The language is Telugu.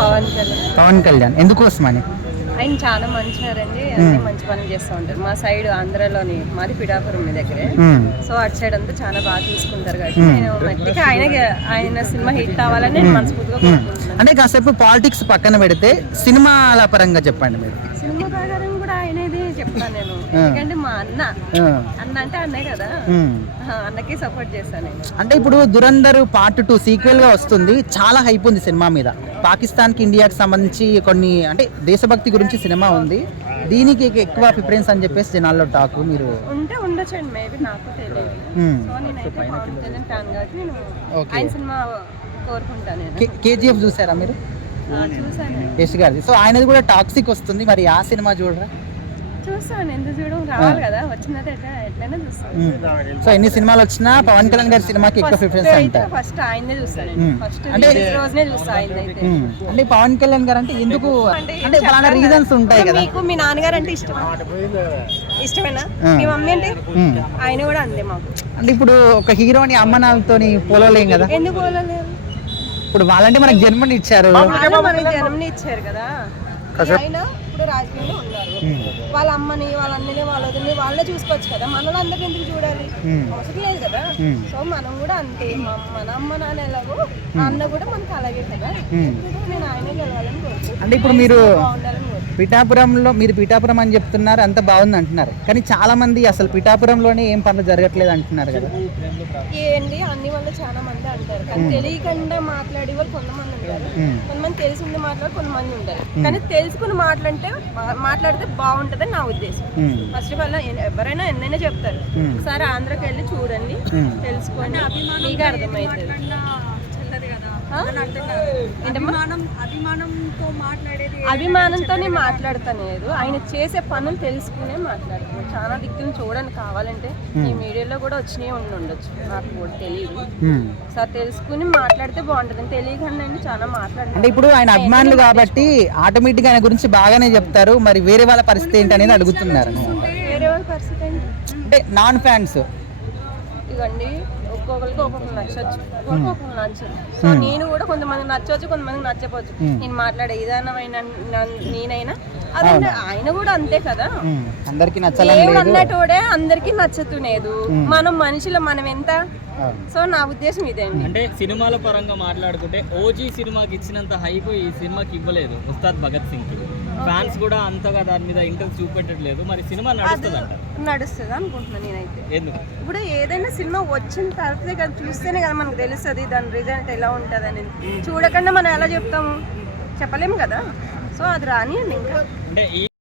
పవన్ కళ్యాణ్ ఎందుకోసమని? ఆయన చాలా మంచివారండి, అన్ని మంచి పనులు చేస్తూ ఉంటారు. మా సైడ్ ఆంధ్రాలోని మాది పిఠాపురం మీ దగ్గరే, సో అటు సైడ్ అంతా చాలా బాగా చూసుకుంటారు కాబట్టి నేను మట్టికి ఆయన సినిమా హిట్ కావాలని నేను మనస్ఫూర్తిగా కోరుకుంటున్నాను. అంటే కాసేపు పాలిటిక్స్ పక్కన పెడితే సినిమాల పరంగా చెప్పండి మీరు. సినిమా ప్రకారం కూడా ఆయనది చెప్తాను నేను, ఎందుకంటే మా అన్న అంటే అన్నే కదా, అన్నకి సపోర్ట్ చేస్తాను నేను. అంటే ఇప్పుడు దురంధర్ పార్ట్ 2 సీక్వెల్ గా వస్తుంది, చాలా హైప్ ఉంది సినిమా మీద. పాకిస్తాన్ కి ఇండియాకి సంబంధించి కొన్ని అంటే దేశభక్తి గురించి సినిమా ఉంది, దీనికి ఎక్కువ ప్రిఫరెన్స్ అని చెప్పేసి జనాల్లో టాక్. మీరు ఉంటే ఉండొచ్చండి, మేబీ నాకు తెలియదు. సో నేనైతే పవన్ కళ్యాణ్ ఫ్యాన్ కాబట్టి నేను ఆయన సినిమా కోరుకుంటాను. కేజీఎఫ్ చూసారా మీరు? చూసాను యష్ గారిది. సో ఆయనది కూడా టాక్సిక్ వస్తుంది, మరి ఆ సినిమా చూడరా? చూస్తాను, ఎందుకు చూడడం, రావాలి కదా, వచ్చినది ఎట్లయినా చూస్తాను. సో ఎన్ని సినిమాలు వచ్చినా పవన్ కళ్యాణ్ గారి సినిమాకి ఎక్కువ ప్రిఫరెన్స్ అంటారు. ఫస్ట్ ఆయనే చూస్తాను, ఫస్ట్ రోజునే చూస్తాను ఆయనైతే. అంటే పవన్ కళ్యాణ్ గారు అంటే ఎందుకు అంటే చాలా రీజన్స్ ఉంటాయి కదా. మీకు మీ నాన్నగారు అంటే ఇష్టమేనా? మీ మమ్మీ అంటే? ఆయన కూడా అంతే మాకు. అంటే ఇప్పుడు ఒక హీరోని అమ్మ నాన్నతోని పోలలేం కదా. ఎందుకు పోలలేదు? ఇప్పుడు వాళ్ళంటే మనకు జన్మని ఇచ్చారు, మనకి జన్మని ఇచ్చారు కదా. ఆయన ఇప్పుడు రాజకీయంలో ఉన్నారు, వాళ్ళ అమ్మని వాళ్ళ అన్నని వాళ్ళ వదిని వాళ్ళే చూసుకోవచ్చు కదా, మనలో అందరికి ఎందుకు చూడాలి? అవసరం లేదు కదా. సో మనం కూడా అంతే, మన అమ్మ నాన్న ఎలాగో అన్న కూడా మనకు అలాగే కదా. నేను ఆయనే గెలవాలని కోరుకుంటున్నాను. అంటే ఇప్పుడు మీరు బాగుండాలని పిఠాపురంలో, మీరు పిఠాపురం అని చెప్తున్నారు, అంత బాగుంది అంటున్నారు, కానీ చాలా మంది అసలు పిఠాపురంలోనే ఏం పనులు జరగట్లేదు అంటున్నారు కదా. ఏంటి అన్ని వల్ల చాలా మంది అంటారు, కానీ తెలియకుండా మాట్లాడే వాళ్ళు కొంతమంది ఉంటారు, కొంతమంది తెలిసింది మాట్లాడు కొంతమంది ఉంటారు. కానీ తెలుసుకుని మాట్లాడితే బాగుంటుందని నా ఉద్దేశం. ఫస్ట్ ఆఫ్ ఆల్ ఎవరైనా ఎన్నైనా చెప్తారు, ఒకసారి ఆంధ్రాకి వెళ్ళి చూడండి, తెలుసుకోండి, మీకే అర్థమవుతుంది. అభిమానంతోనే మాట్లాడతాను లేదు, ఆయన చేసే పనులు తెలుసుకునే మాట్లాడుతున్నాను. చాలా దిక్కులు చూడండి, కావాలంటే ఈ మీడియాలో కూడా వచ్చినాయి ఉండొచ్చు, నాకు కూడా తెలియదు. ఒకసారి తెలుసుకుని మాట్లాడితే బాగుంటుంది, తెలియకుండా చాలా మాట్లాడుతాను. అంటే ఇప్పుడు ఆయన అభిమానులు కాబట్టి ఆటోమేటిక్ ఆయన గురించి బాగానే చెప్తారు, మరి వేరే వాళ్ళ పరిస్థితి ఏంటి అనేది అడుగుతున్నారు. వేరే వాళ్ళ పరిస్థితి ఏంటి అంటే నాన్ ఫ్యాన్స్ ఇవ్వండి, ఒక్కొక్కరికి ఒక్కొక్కరు నచ్చచ్చు, ఒక్కొక్కరు నచ్చదు. సో నేను కూడా కొంతమంది నచ్చవచ్చు, కొంతమందికి నచ్చపోవచ్చు. నేను మాట్లాడే విధానమైన నేనైనా అదే, ఆయన కూడా అంతే కదా, అందరికి నచ్చాలని అన్నట్టుడే అందరికి నచ్చుతులేదు. మనం మనుషులు, మనం ఎంత. సో నా ఉద్దేశం ఇదేండి. అంటే సినిమాల పరంగా మాట్లాడుకుంటే ఓజీ సినిమాకి ఇచ్చినంత హైప్ ఈ సినిమాకి ఇవ్వలేదు ఉస్తాద్ భగత్ సింగ్ కి. ఫ్యాన్స్ కూడా అంతగా దాని మీద ఇంట్రెస్ట్ చూపెట్టట్లేదు. మరి సినిమా నడుస్తుంది అనుకుంటున్నాను నేనైతే. ఎందుకు? ఇప్పుడు ఏదైనా సినిమా వచ్చిన తర్వాతే కదా, చూస్తేనే కదా మనకు తెలుస్తుంది దాని రిజల్ట్ ఎలా ఉంటుంది అనేది. చూడకుండా మనం ఎలా చెప్తాము, చెప్పలేము కదా. సో అది రానియండి ఇంకా. అంటే